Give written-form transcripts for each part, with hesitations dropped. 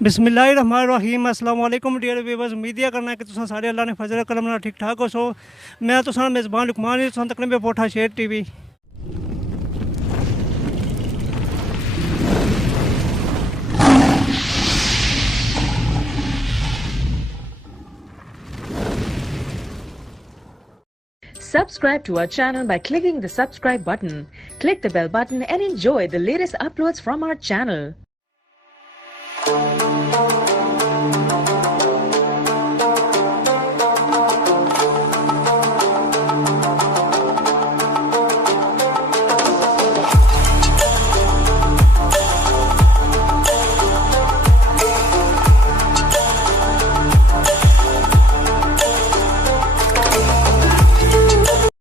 बिस्मिल्लाहिर्रहमानिर्रहीम अस्सलाम वालेकुम डियर व्यूअर्स। उम्मीद करना कि तुसां सारे अल्लाह ने फजल करम नाल ठीक ठाक हो सो। मैं तुसां मेज़बान लुकमान तुसां तकरीबन पोठा शेर TV. Subscribe to our channel by clicking the subscribe button. Click the bell button and enjoy the latest uploads from our channel.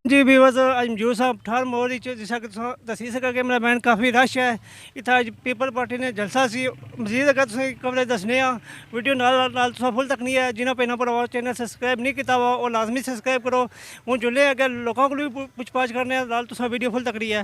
जी व्यूअर्स, अज मौजूद साहब ठार मोड़ जिसा कि दसी सका कि मेरा बैंड काफ़ी रश है इतना। अज पीपल पार्टी ने जलसा सी। मजीद अगर तुम कवरेज दसने वीडियो नाल फुल तक नहीं है। जिन्होंने पहला पर चैनल सबसक्राइब नहीं किया हुआ और लाजमी सबसक्राइब करो। हूँ जुले अगर लोगों को भी पुछ पाछ करने नाल तुसा वीडियो फुल तक रही है।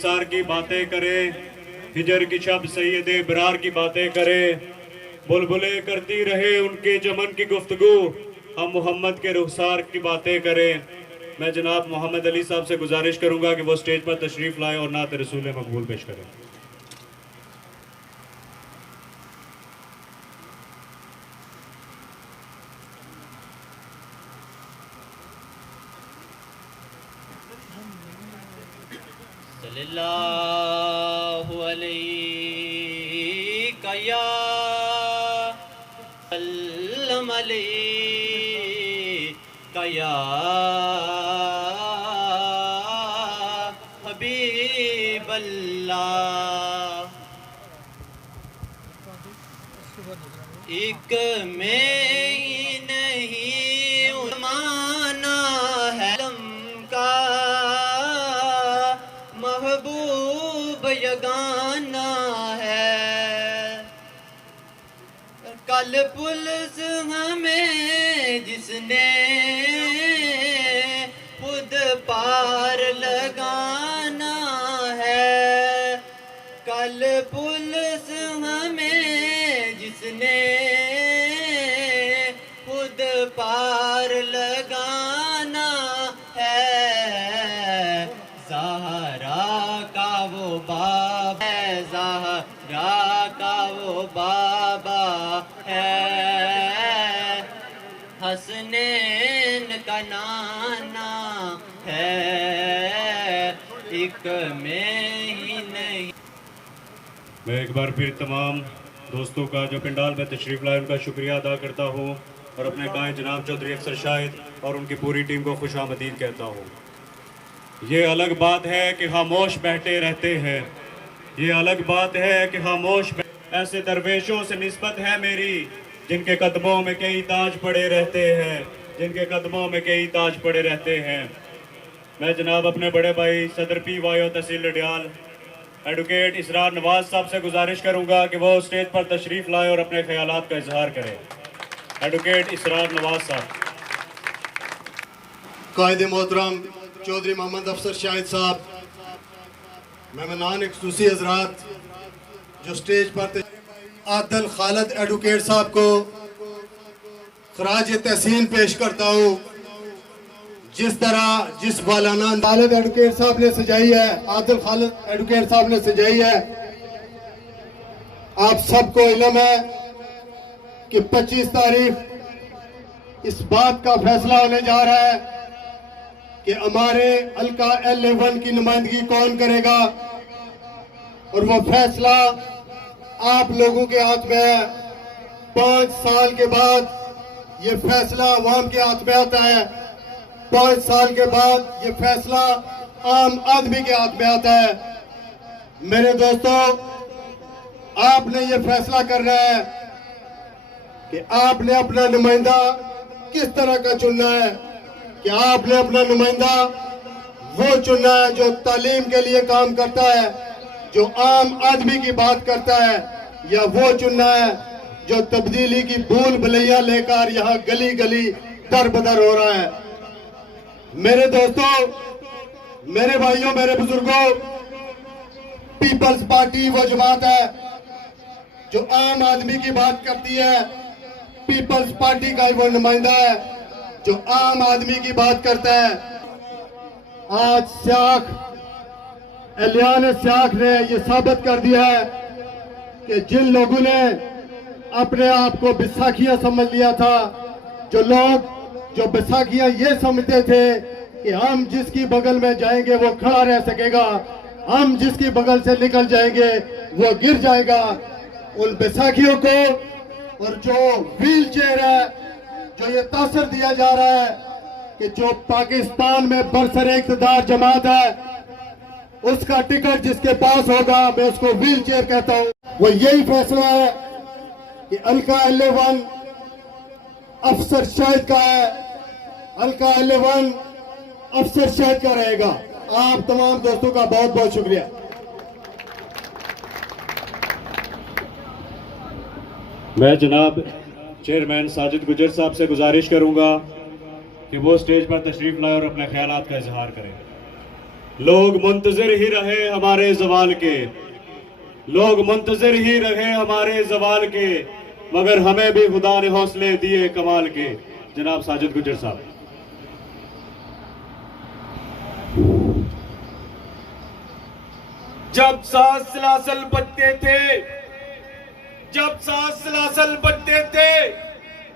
सार की बातें करे, हिजर की शब सैयदे बरार की बातें करे, बुलबुलें करती रहे उनके चमन की गुफ्तगू, हम मोहम्मद के रुखसार की बातें करें। मैं जनाब मोहम्मद अली साहब से गुजारिश करूंगा कि वो स्टेज पर तशरीफ़ लाएं और नात रसूल मकबूल पेश करें। सल्लल्लाहु अलैका या सल्लम अलैका या एक में ही नहीं माना है का महबूब यगाना है। कल पुलिस हमें जिसने खुद पार लगाना है। कल पुलिस हमें जिसने खुद पार लगाना है। ज़हरा का वो बाबा है, ज़हरा का वो बाबा है, हसनैन का नाना है। एक में ही नहीं। मैं एक बार फिर तमाम दोस्तों का जो पंडाल में तशरीफ़ लाए उनका शुक्रिया अदा करता हूँ और अपने कायद जनाब चौधरी अफसर शाहिद और उनकी पूरी टीम को खुशामदीद कहता हूँ। ये अलग बात है कि खामोश बैठे रहते हैं, ये अलग बात है कि खामोश ऐसे दरवेशों से निस्बत है मेरी जिनके कदमों में कई ताज पड़े रहते हैं, जिनके कदमों में कई ताज पड़े रहते हैं। मैं जनाब अपने बड़े भाई सदर पी.वाई.ओ तहसील लडियाल एडवोकेट इसरार नवाज साहब से गुजारिश करूंगा कि वो स्टेज पर तशरीफ़ लाएं और अपने ख्यालात का इजहार करें। एडवोकेट इसरार नवाज साहब। कायद मोहतरम चौधरी मोहम्मद अफसर शाहिद साहब, मेहमानान खुसूसी हजरात जो स्टेज पर आदिल खालिद एडवोकेट साहब को खराज तहसीन पेश करता हूँ। जिस तरह जिस वालाना खालिद एडवोकेट साहब ने सजाई है, आदिल खालिद एडवोकेट साहब ने सजाई है, आप सबको इल्म है कि 25 तारीख इस बात का फैसला होने जा रहा है कि हमारे हल्का L11 की नुमाइंदगी कौन करेगा और वो फैसला आप लोगों के हाथ में है। 5 साल के बाद ये फैसला अवाम के हाथ में आता है। 5 साल के बाद ये फैसला आम आदमी के हाथ में आता है। मेरे दोस्तों, आपने ये फैसला करना है कि आपने अपना नुमाइंदा किस तरह का चुनना है, कि आपने अपना नुमाइंदा वो चुनना है जो तालीम के लिए काम करता है, जो आम आदमी की बात करता है, या वो चुनना है जो तब्दीली की भूल भुलैया लेकर यहाँ गली गली दर बदर हो रहा है। मेरे दोस्तों, मेरे भाइयों, मेरे बुजुर्गों, पीपल्स पार्टी वो जमात है जो आम आदमी की बात करती है। पीपल्स पार्टी का वो नुमाइंदा है जो आम आदमी की बात करता है। आज सियाख, एलियान सियाख ने ये साबित कर दिया है कि जिन लोगों ने अपने आप को बैसाखियां समझ लिया था, जो लोग जो बैसाखियां ये समझते थे कि हम जिसकी बगल में जाएंगे वो खड़ा रह सकेगा, हम जिसकी बगल से निकल जाएंगे वो गिर जाएगा, उन बैसाखियों को और जो व्हील चेयर है, जो ये तासर दिया जा रहा है कि जो पाकिस्तान में बरसरे इक़्तिदार जमात है उसका टिकट जिसके पास होगा, मैं उसको व्हील चेयर कहता हूं। वो यही फैसला है कि हल्का LA1 अफसर शाहिद का है, हल्का LA1 अफसर शाहिद का रहेगा। आप तमाम दोस्तों का बहुत बहुत शुक्रिया। मैं जनाब चेयरमैन साजिद गुजर साहब से गुजारिश करूंगा कि वो स्टेज पर तशरीफ लाए और अपने ख्यालात का इजहार करें। लोग मुंतज़िर ही रहे हमारे ज़वाल के, लोग मुंतज़िर ही रहे हमारे ज़वाल के, मगर हमें भी खुदा ने हौसले दिए कमाल के। जनाब साजिद गुजर साहब। जब सांस सलासल बजते थे, जब सांस सलासल बजते थे,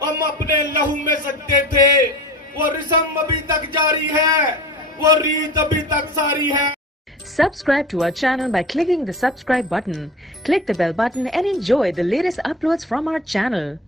हम अपने लहू में सजते थे। वो रिसम अभी तक जारी है, वो रीत अभी तक सारी है। Subscribe to our channel by clicking the subscribe button. Click the bell button and enjoy the latest uploads from our channel.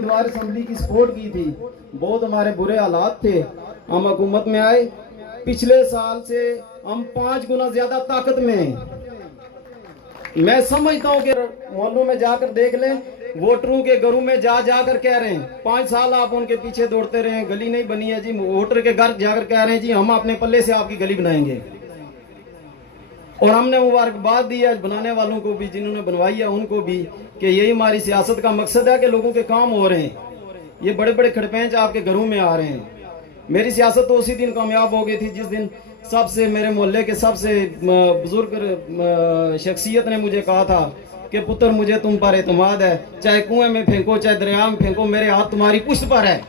उम्मीदवार असम्बली की सपोर्ट की थी। बहुत हमारे बुरे हालात थे, हम हुकूमत में आए, पिछले साल से हम 5 गुना ज्यादा ताकत में हैं। मैं समझता हूँ कि मोहल्लों में जाकर देख लें, वोटरों के घरों में जा जाकर कह रहे हैं 5 साल आप उनके पीछे दौड़ते रहे, गली नहीं बनी है जी। वोटर के घर जाकर कह रहे हैं जी हम अपने पल्ले से आपकी गली बनाएंगे। और हमने मुबारकबाद दी है बनाने वालों को भी, जिन्होंने बनवाई है उनको भी, कि यही हमारी सियासत का मकसद है कि लोगों के काम हो रहे हैं। ये बड़े बड़े खड़पेंच आपके घरों में आ रहे हैं। मेरी सियासत तो उसी दिन कामयाब हो गई थी जिस दिन सबसे मेरे मोहल्ले के सबसे बुजुर्ग शख्सियत ने मुझे कहा था कि पुत्र मुझे तुम पर एतमाद है, चाहे कुएं में फेंको चाहे दरिया में फेंको, मेरे हाथ तुम्हारी पुश्त पर है।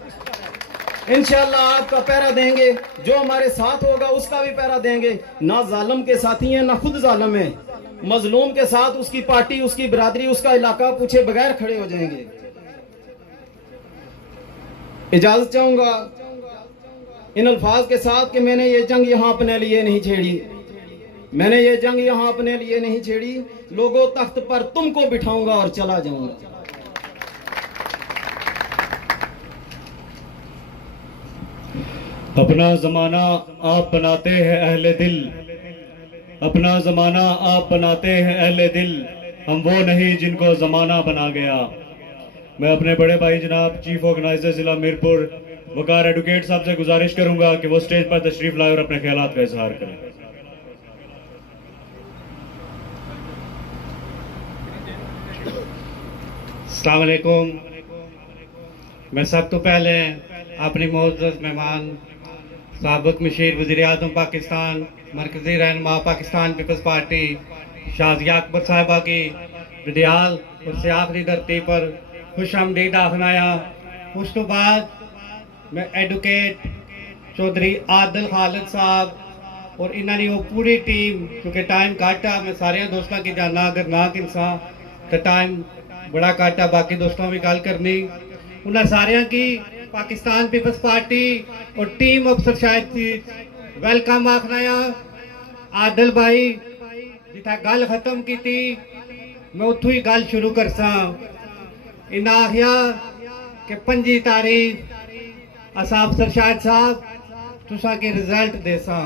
इंशाअल्लाह आपका पैरा देंगे, जो हमारे साथ होगा उसका भी पैरा देंगे। ना जालिम के साथी हैं ना खुद जालिम है, मजलूम के साथ उसकी पार्टी, उसकी बिरादरी, उसका इलाका पूछे बगैर खड़े हो जाएंगे। इजाजत चाहूंगा इन अल्फाज के साथ कि मैंने ये जंग यहाँ अपने लिए नहीं छेड़ी, मैंने ये जंग यहाँ अपने लिए नहीं छेड़ी। लोगों तख्त पर तुमको बिठाऊंगा और चला जाऊंगा। अपना जमाना आप बनाते हैं अहले दिल, अपना जमाना आप बनाते हैं अहले दिल, हम वो नहीं जिनको जमाना बना गया। मैं अपने बड़े भाई जनाब चीफ ऑर्गेनाइजर जिला मीरपुर वकार एडवोकेट साहब से गुजारिश करूंगा कि वो स्टेज पर तशरीफ लाए और अपने ख्यालात का इजहार करें। अस्सलाम वालेकुम। मैं सब तो पहले अपनी मोअज़्ज़ज़ मेहमान साबिक़ मशीर वज़ीर आज़म पाकिस्तान, मरकज़ी रहनुमा पाकिस्तान पीपल्स पार्टी शाज़िया अकबर साहिबा की विदियाल और सियाख की धरती पर खुश आमदीद आखनाया। उस तो बाद मैं एडवोकेट चौधरी आदिल खालिद साहब और इन्होंने वो पूरी टीम, क्योंकि टाइम घट आ, मैं सारे दोस्तों की जाना अगर ना किसा तो टाइम बड़ा घट आ, बाकी दोस्तों भी गल करनी। उन्हें सारिया की पाकिस्तान पीपल्स पार्टी और टीम अफसर शायद थी वेलकम आखनाया। आदिल भाई जिथा गल खत्म की थी मैं उतू ही गल शुरू करसा। इन्हें आखिया कि 25 तारीख असा अफसर शाहिद साहब तुसा के रिजल्ट देसा।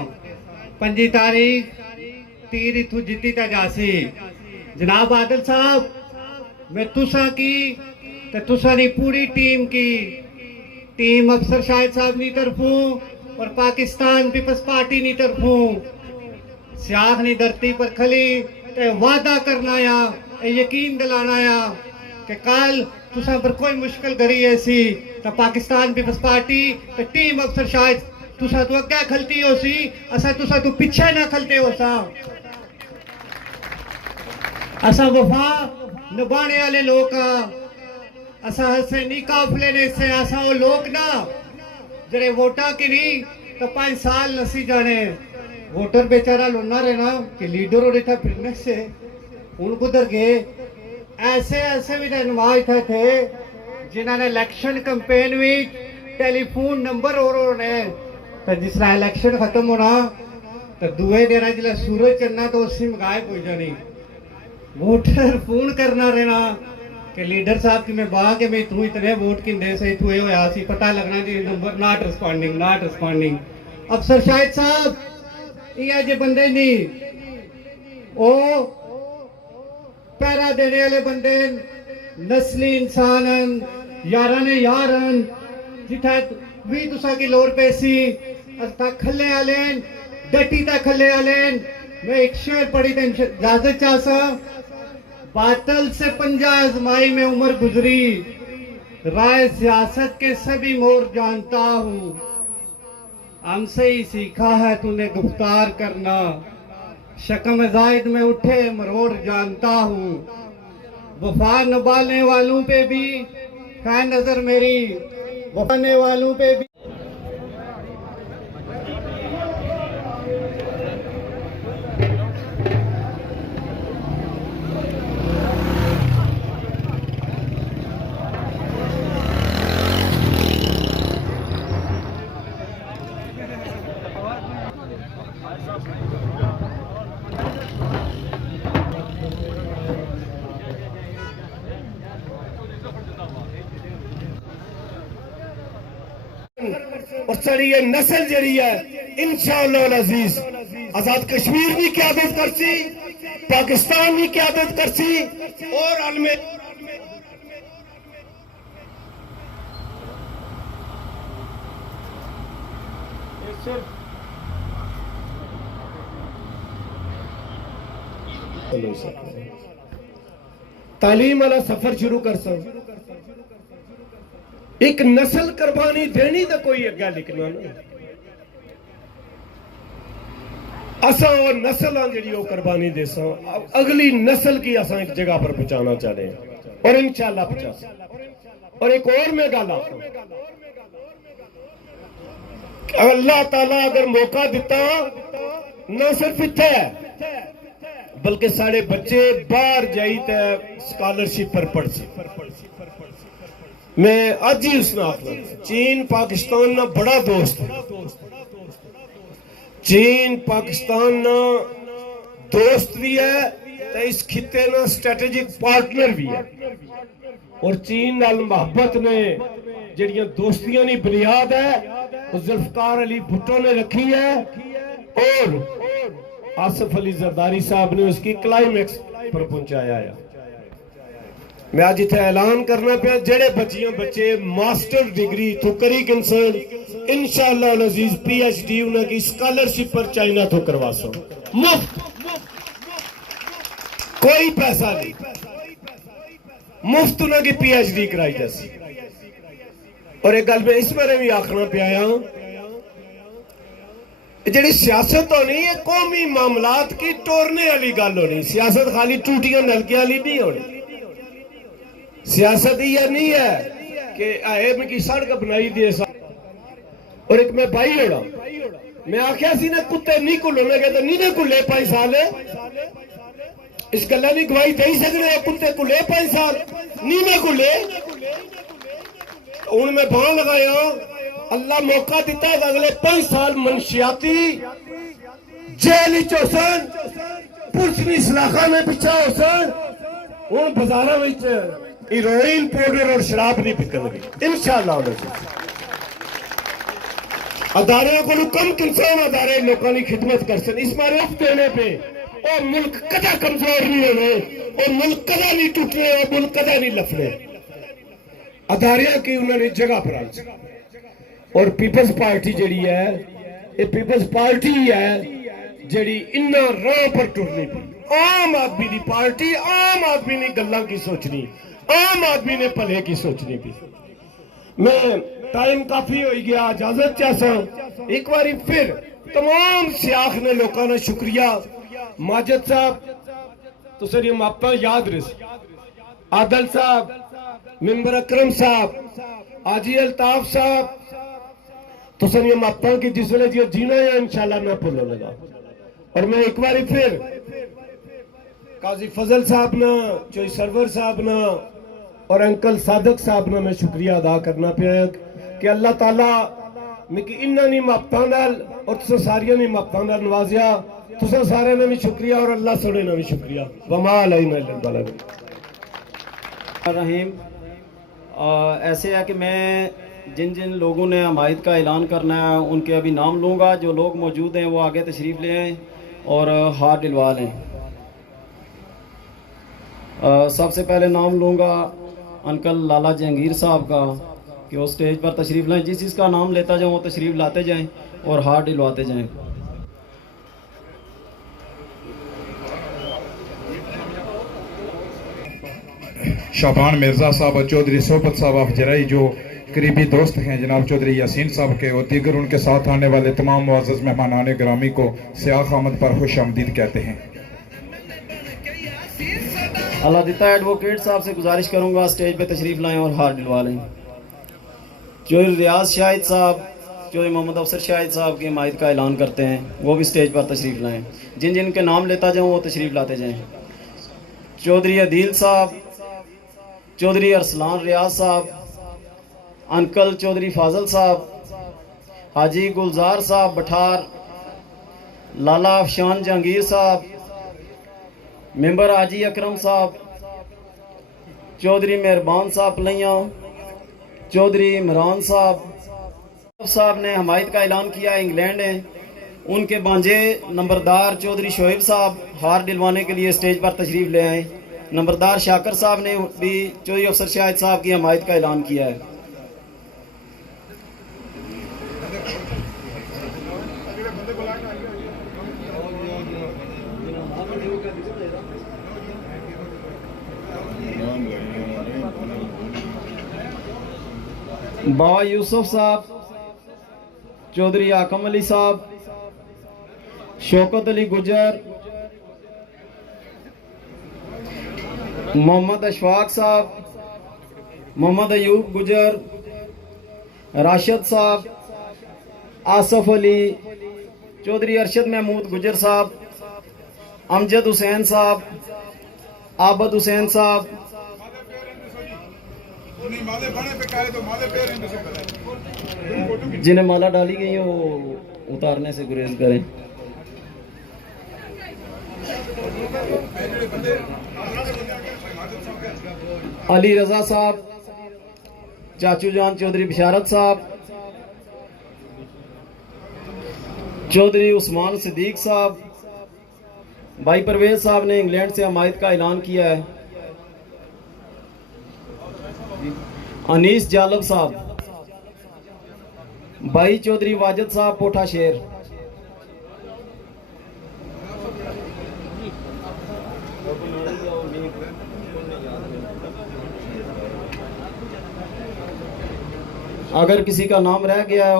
25 तारीख तीर इथू जीती ता जासी। जनाब आदिल साहब मैं तुसा की तो तुसा नी पूरी टीम की, टीम अफसर शाहिद साहब नी तरफों और पाकिस्तान पीपल्स पार्टी नी तरफों सियाख नी धरती पर खली ते वादा करना या यकीन दिलाना या कि कल तुसा पर कोई मुश्किल घड़ी ऐसी तो पाकिस्तान पीपल्स पार्टी तो टीम अफसर शाहिद तुसा तो अगे खलती हो सी, असा तुसा तो पीछे ना खलते हो सा। असा वफा निभाने वाले लोग असा हसैनी काफले ने से असा वो लोग ना जरे वोटा की नहीं तो 5 साल नसी जाने। वोटर बेचारा लोना रहना कि लीडर और इतना फिरने से उनको दर गए। ऐसे ऐसे भी रहनुमा इतना थे जिन्होंने इलेक्शन कैंपेन में टेलीफोन नंबर और ने तो जिसला इलेक्शन खत्म होना तो दुए दिन जिला सूरज चढ़ना तो उसी में गायब हो जानी। वोटर फोन करना रहना कि लीडर साहब की मैं बाह के मैं तू इतने वोट किन्ने से तू होया सी, पता लगना जी number not responding not responding. अफसर शाहिद साहब ये जे बंदे नहीं ओ पैरा देने वाले बंदे नस्ली इंसान यारा ने यारन जिथा भी तुसा की लोर पैसी अस्ता खले आले डटी ता खले आले। मैं एक शेर पढ़ी तो इजाजत चाहसा। बातल से पंजा आजमाई में उम्र गुजरी, राय सियासत के सभी मोड़ जानता हूँ। हमसे ही सीखा है तूने गुफ्तार करना, शक्म जायद में उठे मरोड़ जानता हूँ। वफा निभाने वालों पे भी है नजर मेरी, वफाने वालों पे भी। और साड़ी ये नस्ल जड़ी है इंशाअल्लाह अजीज आजाद कश्मीर भी क़यादत करसी, पाकिस्तान भी क़यादत करसी और आलमे तालीम वाला सफर शुरू कर सक एक नस्ल कुर्बानी देनी तो कोई अग्गा लिखना नहीं असा और नस्ल जी कुर्बानी दे अगली नस्ल की असा एक जगह पर पहुंचाना चाहते हैं और इंशाअल्लाह पहुंचा। और एक और मैं गल अल्लाह ताला अगर मौका दिता न सिर्फ इत्थे बल्कि साढ़े बच्चे बाहर जाई ते स्कॉलरशिप पर पढ़ सी। मैं अज ही उसने आखना चीन पाकिस्तान ना बड़ा दोस्त है, चीन पाकिस्तान ना दोस्त भी है तो इस खिते ना स्ट्रेटेजिक पार्टनर भी है और चीन नाल मोहब्बत ने जड़ियां दोस्तियां दी बुनियाद है वो जुल्फकार अली भुट्टो ने रखी है और आसिफ अली जरदारी साहब ने उसकी क्लाइमैक्स पर पहुंचाया है। मैं आज इतना ऐलान करना पाया जेड़े बच्चे मास्टर डिग्री तो करी कंसर्न इंशाअल्लाह अजीज PhD उनकी स्कॉलरशिप पर चाइना तो करवा सो मुफ्त, कोई पैसा नहीं, मुफ्त उनकी PhD कराई जासी। और एक गल मैं इस बारे भी आखना पाया जी सियासत होनी है कौमी मामलात की टोरने वाली गल होनी, सियासत खाली टूटियां नलके वाली नहीं होनी। सियासत यह नहीं है कि अहम की सड़क बनाई दे और एक मैं भाई होड़ा मैं आख्या सी ना कुत्ते नहीं कुल्ले मैं कहता नहीं कुल्ले 5 साल इस गल्ला की गवाही दे सकते कुत्ते कुल्ले 5 साल नहीं कुल्ले हूं मैं बां लगाया अल्लाह मौका दिता अगले 5 साल मनशियाती जेल होसन पुलिस सलाखा में पिछा होसन हूं बाजारों में हीरोइन पाउडर और शराब नहीं बिकन इंशाअल्लाह। अदारे को कम कंसर्न अदारे लोगों की खिदमत कर सन इस बार वक्त देने पे और मुल्क कदा कमजोर नहीं होने और मुल्क कदा नहीं टूटने और मुल्क कदा नहीं लफने अदारिया की उन्होंने जगह पर आई। और पीपल्स पार्टी जड़ी है ये पीपल्स पार्टी है जड़ी इन्ना राह पर टुरनी पी आम आदमी की पार्टी आम आदमी ने गल्लां की सोचनी आम आदमी ने भले की सोचनी पी। मैं टाइम काफी हो गया इजाजत चाहता एक बार फिर तमाम सियाख ने लोगों ने शुक्रिया माजिद साहब तो सर ये मापा याद रहे आदल साहब मेंबर अकरम साहब आजी अल्ताफ साहब तो सर ये मापा की जिस वे जी जीना है इंशाल्लाह मैं भूलो लगा। और मैं एक बार फिर काजी फजल साहब ना चोई सरवर साहब ना और अंकल सादक साहब ना मैं शुक्रिया अदा करना पाया कि अल्लाह ताला मिकी इन्ना नी मापतां नाल और तुसां सारियां नी मापतां नाल नवाजिया तुसां सारे ने भी शुक्रिया और अल्लाह सोने ने भी शुक्रिया वमा अलैना इल्लल बलाग। रहीम ऐसे है कि मैं जिन जिन लोगों ने हमायत का ऐलान करना है उनके अभी नाम लूँगा। जो लोग मौजूद हैं वो आगे तशरीफ़ ले आएँ और हाथ दिलवा लें। सबसे पहले नाम लूँगा अंकल लाला जहांगीर साहब का कि वो स्टेज पर तशरीफ़ लाएँ। जिस जिसका नाम लेता जाऊँ वो तशरीफ़ लाते जाएँ और हाथ दिलवाते जाएँ। शाबान मिर्ज़ा साहब और चौधरी सोबत साहब अफजराई जो करीबी दोस्त हैं जनाब चौधरी यासीन साहब के और दीगर उनके साथ आने वाले तमाम मुअज़्ज़ज़ मेहमानान ग्रामी को सियाख आमद पर खुश आमदीद कहते हैं। अल्लाह दिता एडवोकेट साहब से गुजारिश करूंगा स्टेज पे तशरीफ़ लाएं और हाथ दिलवा लें। चौधरी रियाज शाहिद साहब चौधरी मोहम्मद अफसर शाहिद साहब की हिमायत का ऐलान करते हैं वो भी स्टेज पर तशरीफ़ लाएं। जिन जिन के नाम लेता जाऊँ वो तशरीफ़ लाते जाएँ। चौधरी अदील साहब चौधरी अरसलान रियाज साहब अंकल चौधरी फाजल साहब हाजी गुलजार साहब बठार लाला अफशान जहांगीर साहब मेंबर हाजी अकरम साहब चौधरी मेहरबान साहब पलैया चौधरी इमरान साहब साहब ने हमायत का ऐलान किया है, इंग्लैंड है। उनके भांजे नंबरदार चौधरी शोएब साहब हार दिलवाने के लिए स्टेज पर तशरीफ ले आए। नंबरदार शाकर साहब ने भी चौधरी अफसर शाहिद साहब की हमायत का ऐलान किया है। बाबा यूसुफ साहब, चौधरी आकम अली साहब, शौकत अली गुजर, मोहम्मद अशफाक साहब, मोहम्मद अयूब गुजर, राशिद साहब, आसफ अली, चौधरी अरशद महमूद गुजर साहब, अमजद हुसैन साहब, आबद हुसैन साहब, जिन्हें माला डाली गई है वो उतारने से गुरेज करें। अली रजा साहब, चाचू जान चौधरी बिशारत साहब, चौधरी उस्मान सिद्दीक साहब, भाई परवेज साहब ने इंग्लैंड से हमायत का ऐलान किया है। अनीस जालब साहब, भाई चौधरी वाजिद साहब पोठा शेर, अगर किसी का नाम रह गया है,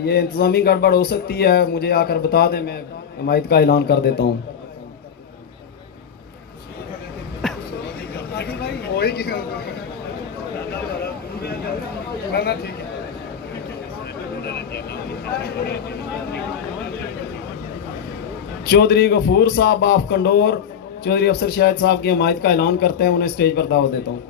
ये इंतजामी गड़बड़ हो सकती है, मुझे आकर बता दें, मैं हमायत का ऐलान कर देता हूँ। चौधरी गफूर साहब ऑफ कंडोर, चौधरी अफसर शाहिद साहब की हमायत का ऐलान करते हैं, उन्हें स्टेज पर दावत देता हूँ।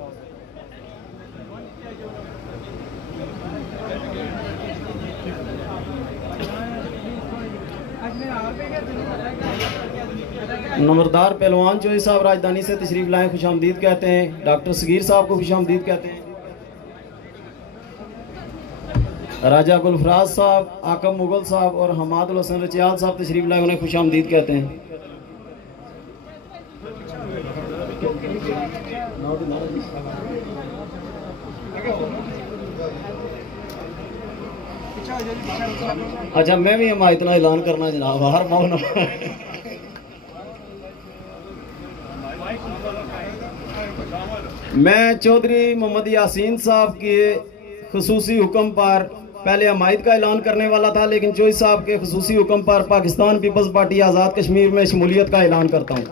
नंबरदार पहलवान चौधरी साहब राजधानी से तशरीफ लाए, खुशामदीद कहते हैं। डॉक्टर सगीर साहब को खुशामदीद कहते हैं। राजा गुलफराज साहब, आकम मुगल साहब और हमादुल हसन रचियाल साहब तशरीफ लाए, उन्हें खुशामदीद कहते हैं। अच्छा, मैं भी हमायत का ऐलान करना जनाब, हर मौन। मैं चौधरी मोहम्मद यासीन साहब के खुसूसी हुक्म पर पहले हमायत का ऐलान करने वाला था, लेकिन चौधरी साहब के खुसूसी हुक्म पर पाकिस्तान पीपल्स पार्टी आज़ाद कश्मीर में शमूलियत का ऐलान करता हूँ।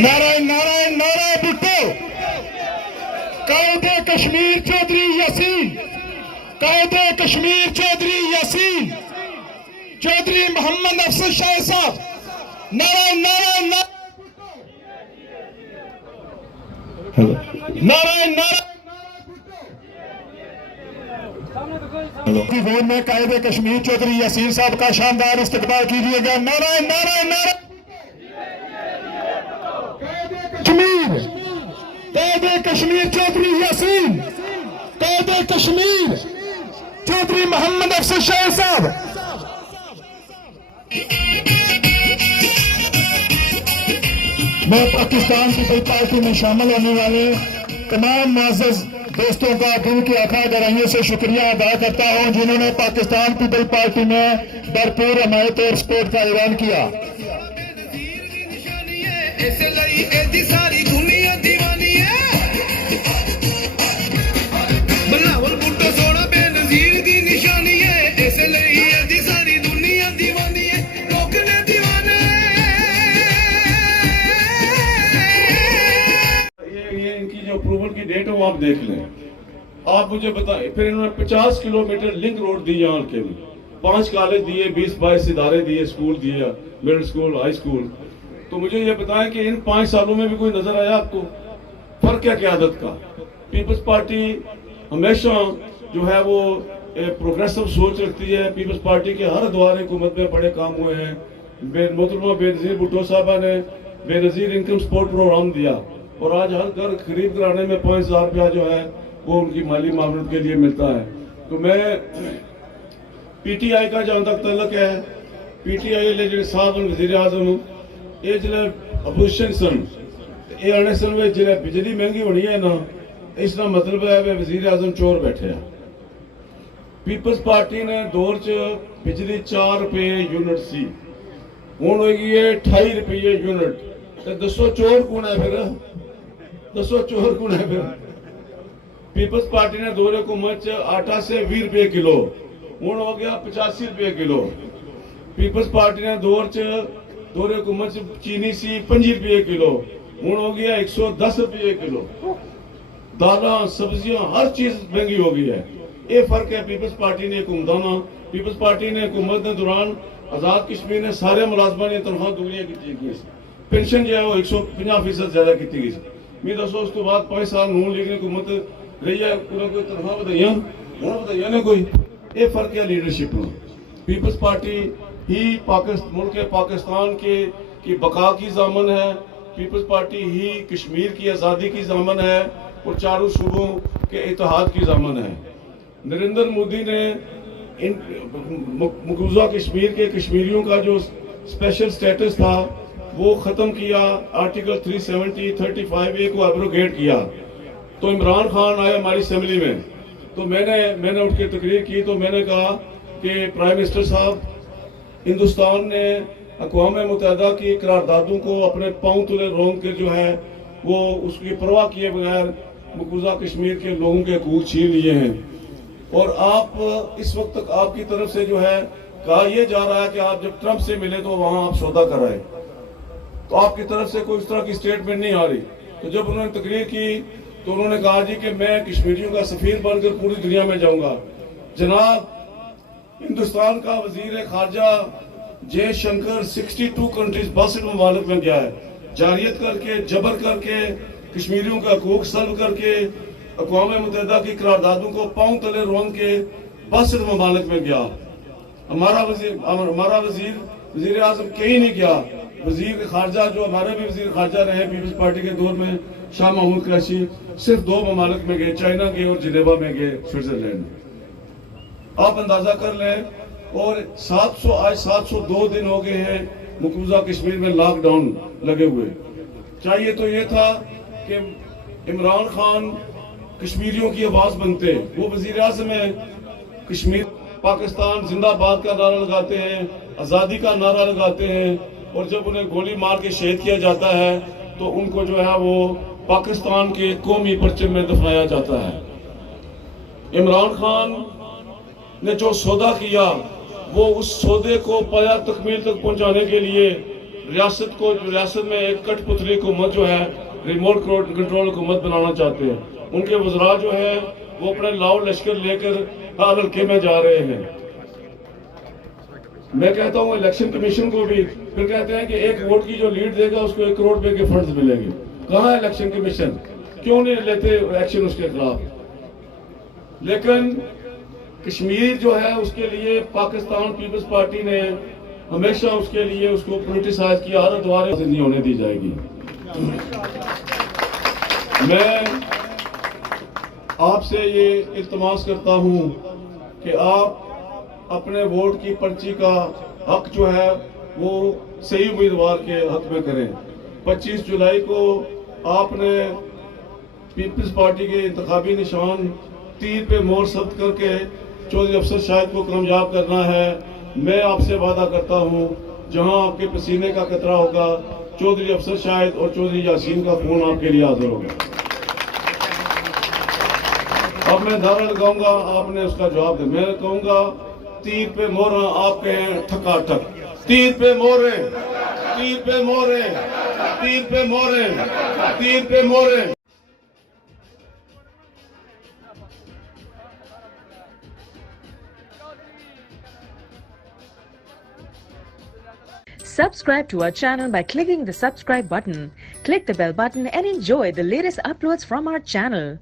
नारायण नारायण नारायण भुट्टो, कायदे कश्मीर चौधरी यासीन, कायदे कश्मीर चौधरी यासीन, चौधरी मोहम्मद अफसर शाह साहब, नारायण नारायण नारायण नारायण में कायदे कश्मीर चौधरी यासीन साहब का शानदार इस्तकबाल कीजिएगा। नारायण नारायण नारायण कश्मीर, कायदे कश्मीर चौधरी यासीन, कायदे कश्मीर चौधरी मोहम्मद अफसर शाह साहब। मैं पाकिस्तान पीपल्स पार्टी में शामिल होने वाले तमाम मुअज़्ज़ज़ दोस्तों का दिल की आखा गहराइयों से शुक्रिया अदा करता हूं, जिन्होंने पाकिस्तान पीपल्स पार्टी में भरपूर हमायत और सपोर्ट का ऐलान किया। अप्रूवल की डेट है वो आप देख लें। आप मुझे बताएं, फिर इन्होंने 50 किलोमीटर लिंक रोड दी यहाँ के लिए, 5 कॉलेज दिए, 20-22 इदारे दिए, स्कूल दिए, मिडिल स्कूल, हाई स्कूल। तो मुझे ये बताएं कि इन 5 सालों में भी कोई नजर आया आपको फर्क क्या क़यादत का? पीपल्स पार्टी हमेशा जो है वो प्रोग्रेसिव सोच रखती है। पीपल्स पार्टी के हर द्वारे हुकूमत में बड़े काम हुए हैं, मोहतरमा बेनज़ीर भुट्टो साहबा ने बेनज़ीर इनकम सपोर्ट प्रोग्राम दिया और आज हर घर खरीद कराने में 5,000 रुपया जो है वो उनकी माली मामलों के लिए मिलता है। तो मैं पीटीआई का जहाँ तक तल्लक है, पीटीआई ले जो साहब वज़ीर आज़म ये जिले अपोजिशन सन ये आने सन में जिले बिजली महंगी होनी है ना, इसका मतलब है वे वज़ीर आज़म चोर बैठे हैं। पीपल्स पार्टी ने दौर च बिजली 4 रुपये यूनिट सी, हूँ होगी 28 रुपये यूनिट। तो दसो चोर कौन है फिर, दसो चोर कौन है फिर। पीपल्स पार्टी ने दौरे हुकूमत आटा से 20 रुपये किलो, हूँ हो गया 85 रुपये किलो। पीपल्स पार्टी ने दौरे हुकूमत चीनी सी 5 रुपये किलो, हूँ हो गया 110 रुपये किलो। दालें सब्जियां हर चीज महंगी हो गई है। ये फर्क है पीपल्स पार्टी ने हुकूमताना। पीपल्स पार्टी ने हुकूमत के दौरान आजाद कश्मीर ने सारे मुलाजमा ने तनख्वाह दुगनियां की, पेंशन जो है वो 150% ज्यादा की गई। मैं दसो उस तो बाद 5 साल नून लीग ने हुकूमत रही है, कोई तनख्वाह बताइए ना कोई। ये फर्क है लीडरशिप में। पीपल्स पार्टी ही मुल्क पाकिस्तान की बका की जामन है। पीपल्स पार्टी ही कश्मीर की आज़ादी की जामन है और चारों सूबों के इत्तेहाद की जामन है। नरेंद्र मोदी ने मकबूजा कश्मीर के कश्मीरियों का जो स्पेशल स्टेटस था वो ख़त्म किया, आर्टिकल 370, 35A को एब्रोगेट किया। तो इमरान खान आए हमारी असेंबली में, तो मैंने उठ के तकरीर की, तो मैंने कहा कि प्राइम मिनिस्टर साहब, हिंदुस्तान ने अक़वाम मुत्तहिदा की करारदादों को अपने पाँव तले रोंग के जो है वो उसकी परवाह किए बगैर मकबूजा कश्मीर के लोगों के हकूक़ छीन लिए हैं। और आप इस वक्त तक आपकी तरफ से जो है कहा यह जा रहा है कि आप जब ट्रंप से मिले तो वहां आप सौदा कराए, तो आपकी तरफ से कोई इस तरह की स्टेटमेंट नहीं आ रही। तो जब उन्होंने तकरीर की तो उन्होंने कहा जी कि मैं कश्मीरियों का सफीर बनकर पूरी दुनिया में जाऊंगा। जनाब हिंदुस्तान का वजीर खारजा जयशंकर 62 कंट्रीज 62 ममालिक में गया है, जारियत करके जबर करके कश्मीरियों का हकूक सल्ब करके अक़वाम मुत्तहिदा की करारदादों को पाँव तले रोन के 62 ममालिक में गया। हमारा वजीर आज़म कहीं नहीं गया। वजीर खारजा जो हमारे भी वजीर खारजा रहे पीपल्स पार्टी के दौर में, शाह महमूद कुरैशी, सिर्फ 2 ममालिक में गए, चाइना गए और जिनेवा में गए, स्विट्जरलैंड। आप अंदाजा कर लें। और 702 दिन हो गए हैं मकबूजा कश्मीर में लॉकडाउन लगे हुए। चाहिए तो ये था कि इमरान खान कश्मीरियों की आवाज बनते, वो वजीर आज़म है, कश्मीर पाकिस्तान जिंदाबाद का नारा लगाते हैं, आज़ादी का नारा लगाते हैं, और जब उन्हें गोली मार के शहीद किया जाता है तो उनको जो है वो पाकिस्तान के कौमी परचम में दफनाया जाता है। इमरान खान ने जो सौदा किया वो उस सौदे को पाया तकमील तक पहुंचाने के लिए रियासत में एक कठपुतली हुकूमत जो है रिमोट कंट्रोल हुकूमत बनाना चाहते हैं। उनके वज़रा जो है वो अपने लाओ लश्कर लेकर हर हल्के में जा रहे हैं। मैं कहता हूँ इलेक्शन कमीशन को भी, फिर कहते हैं कि 1 वोट की जो लीड देगा उसको 1 करोड़ रुपए के फंड्स मिलेंगे। कहाँ है इलेक्शन कमीशन, क्यों नहीं लेते एक्शन उसके खिलाफ? लेकिन कश्मीर जो है उसके लिए पाकिस्तान पीपल्स पार्टी ने हमेशा उसके लिए उसको पोलिटिसाइज किया, हर द्वारा नहीं होने दी जाएगी। मैं आपसे ये इल्तमास करता हूँ कि आप अपने वोट की पर्ची का हक जो है वो सही उम्मीदवार के हक में करें। 25 जुलाई को आपने पीपल्स पार्टी के इंतखाबी निशान तीर पे मोहर सब्त करके चौधरी अफसर शाहिद को कामयाब करना है। मैं आपसे वादा करता हूँ जहाँ आपके पसीने का कतरा होगा चौधरी अफसर शाहिद और चौधरी यासीन का खून आपके लिए हाजिर होगा। अब मैं नारा लगाऊंगा, आपने उसका जवाब दे। मैं कहूंगा तीर पे मोहर, आप कहें ठकाठक, तीर पे मोहरे, तीर पे मोहरे, तीर पे मोहरे, तीर पे मोहरे। Subscribe to our channel by clicking the subscribe button. Click the bell button and enjoy the latest uploads from our channel.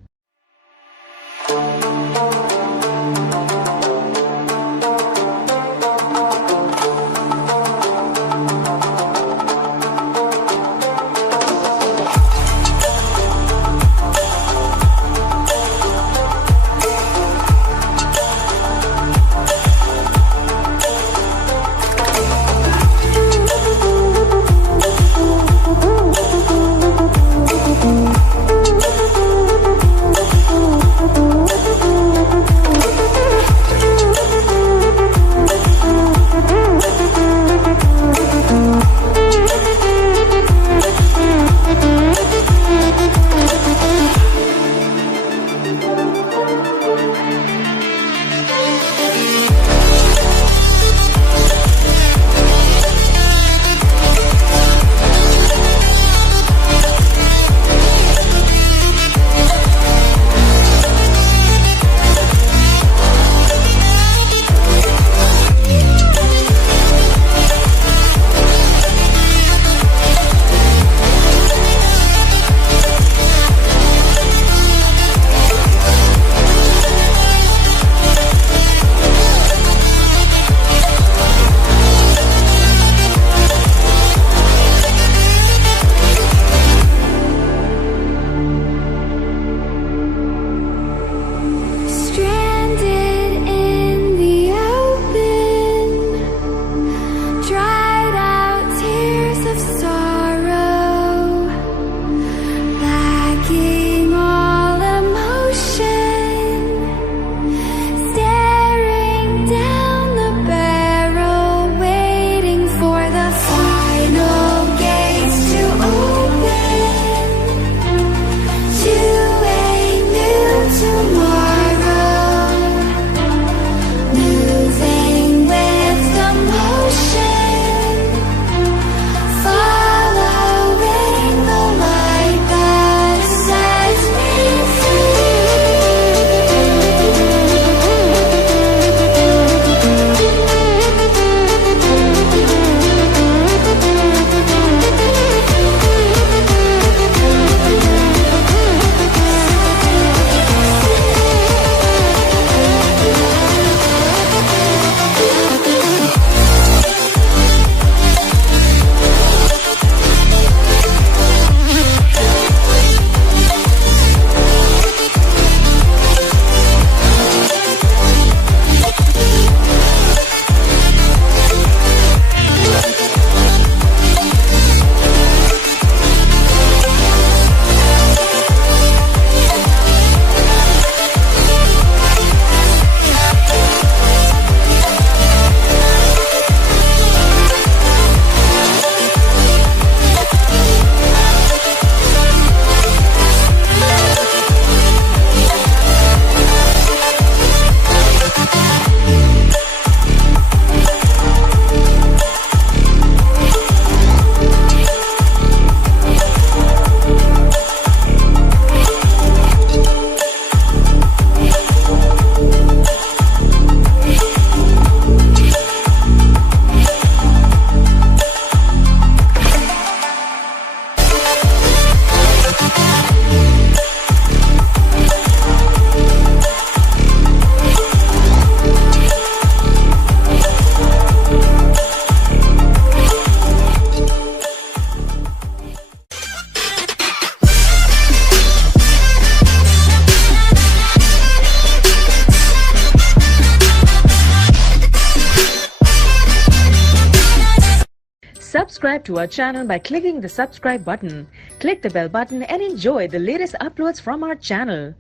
Subscribe to our channel by clicking the subscribe button. Click the bell button and enjoy the latest uploads from our channel.